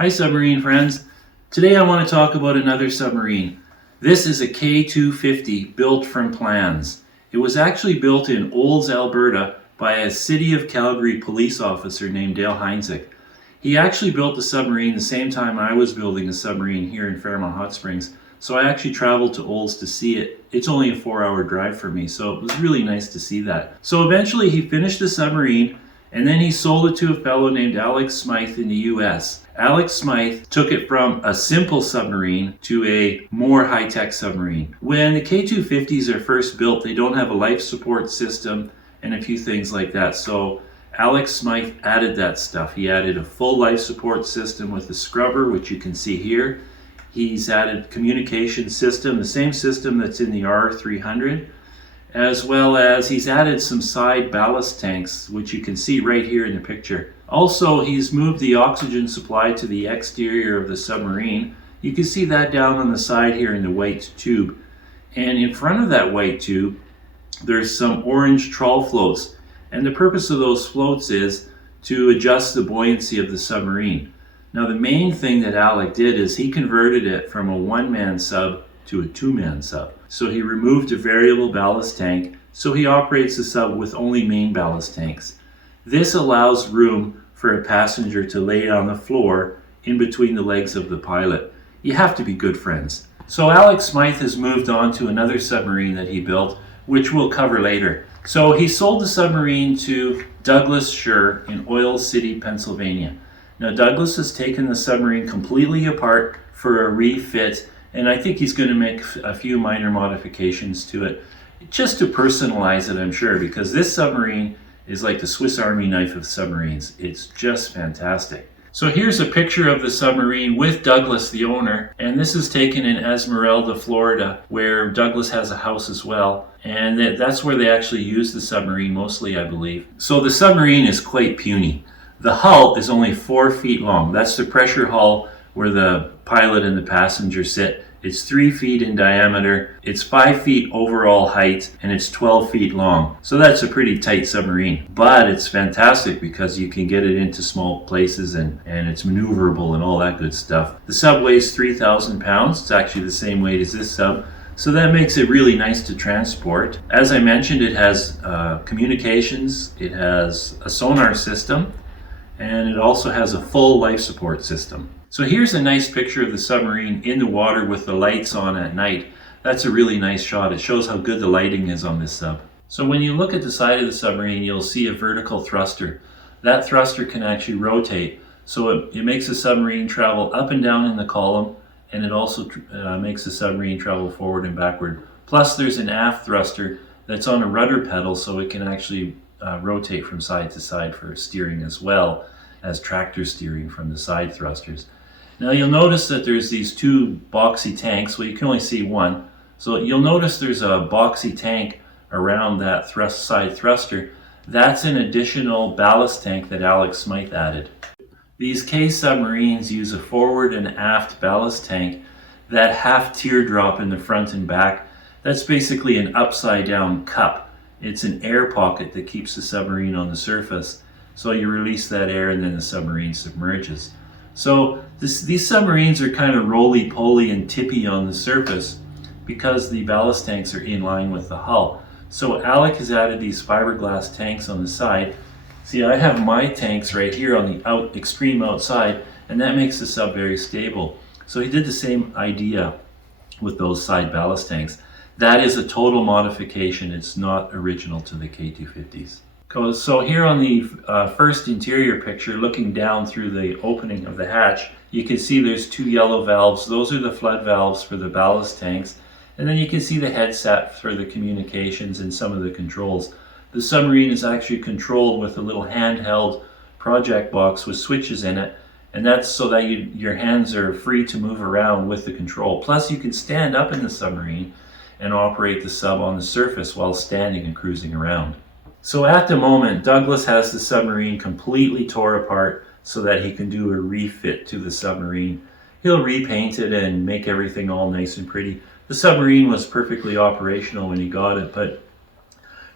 Hi submarine friends. Today I want to talk about another submarine. This is a K250 built from plans. It was actually built in Olds, Alberta by a City of Calgary police officer named Dale Heinzig. He actually built the submarine the same time I was building a submarine here in Fairmont Hot Springs. So I actually traveled to Olds to see it. It's only a 4-hour drive for me, so it was really nice to see that. So eventually he finished the submarine and then he sold it to a fellow named Alex Smythe in the US. Alex Smythe took it from a simple submarine to a more high-tech submarine. When the K250s are first built, they don't have a life support system and a few things like that. So Alex Smythe added that stuff. He added a full life support system with a scrubber, which you can see here. He's added communication system, the same system that's in the R300. As well as he's added some side ballast tanks, which you can see right here in the picture. Also, he's moved the oxygen supply to the exterior of the submarine. You can see that down on the side here in the white tube. And in front of that white tube, there's some orange trawl floats. And the purpose of those floats is to adjust the buoyancy of the submarine. Now, the main thing that Alec did is he converted it from a one-man sub to a two-man sub. So he removed a variable ballast tank, so he operates the sub with only main ballast tanks. This allows room for a passenger to lay on the floor in between the legs of the pilot. You have to be good friends. So Alex Smythe has moved on to another submarine that he built, which we'll cover later. So he sold the submarine to Douglas Suhr in Oil City, Pennsylvania. Now Douglas has taken the submarine completely apart for a refit, and I think he's going to make a few minor modifications to it, just to personalize it, I'm sure, because this submarine is like the Swiss Army knife of submarines. It's just fantastic. So here's a picture of the submarine with Douglas, the owner, and this is taken in Esmeralda, Florida, where Douglas has a house as well, and that's where they actually use the submarine mostly, I believe. So the submarine is quite puny. The hull is only 4 feet long. That's the pressure hull where the pilot and the passenger sit. It's 3 feet in diameter, it's 5 feet overall height, and it's 12 feet long. So that's a pretty tight submarine. But it's fantastic because you can get it into small places and it's maneuverable and all that good stuff. The sub weighs 3,000 pounds. It's actually the same weight as this sub. So that makes it really nice to transport. As I mentioned, it has communications, it has a sonar system, and it also has a full life support system. So here's a nice picture of the submarine in the water with the lights on at night. That's a really nice shot. It shows how good the lighting is on this sub. So when you look at the side of the submarine, you'll see a vertical thruster. That thruster can actually rotate. So it makes the submarine travel up and down in the column, and it also makes the submarine travel forward and backward. Plus there's an aft thruster that's on a rudder pedal, so it can actually rotate from side to side for steering as well as tractor steering from the side thrusters. Now you'll notice that there's these two boxy tanks. Well, you can only see one. So you'll notice there's a boxy tank around that side thruster. That's an additional ballast tank that Alex Smythe added. These K submarines use a forward and aft ballast tank. That half teardrop in the front and back, that's basically an upside down cup. It's an air pocket that keeps the submarine on the surface. So you release that air and then the submarine submerges. So these submarines are kind of roly-poly and tippy on the surface because the ballast tanks are in line with the hull. So Alec has added these fiberglass tanks on the side. See, I have my tanks right here on the extreme outside, and that makes the sub very stable. So he did the same idea with those side ballast tanks. That is a total modification. It's not original to the K250s. So here on the first interior picture, looking down through the opening of the hatch, you can see there's 2 yellow valves. Those are the flood valves for the ballast tanks. And then you can see the headset for the communications and some of the controls. The submarine is actually controlled with a little handheld project box with switches in it. And that's so that your hands are free to move around with the control. Plus you can stand up in the submarine and operate the sub on the surface while standing and cruising around. So at the moment, Douglas has the submarine completely tore apart so that he can do a refit to the submarine. He'll repaint it and make everything all nice and pretty. The submarine was perfectly operational when he got it, but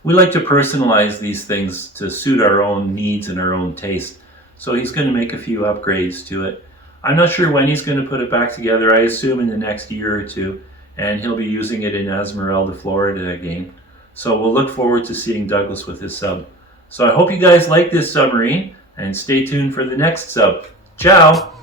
we like to personalize these things to suit our own needs and our own taste. So he's going to make a few upgrades to it. I'm not sure when he's going to put it back together. I assume in the next year or two, and he'll be using it in Esmeralda, Florida again. So we'll look forward to seeing Douglas with his sub. So I hope you guys like this submarine, and stay tuned for the next sub. Ciao!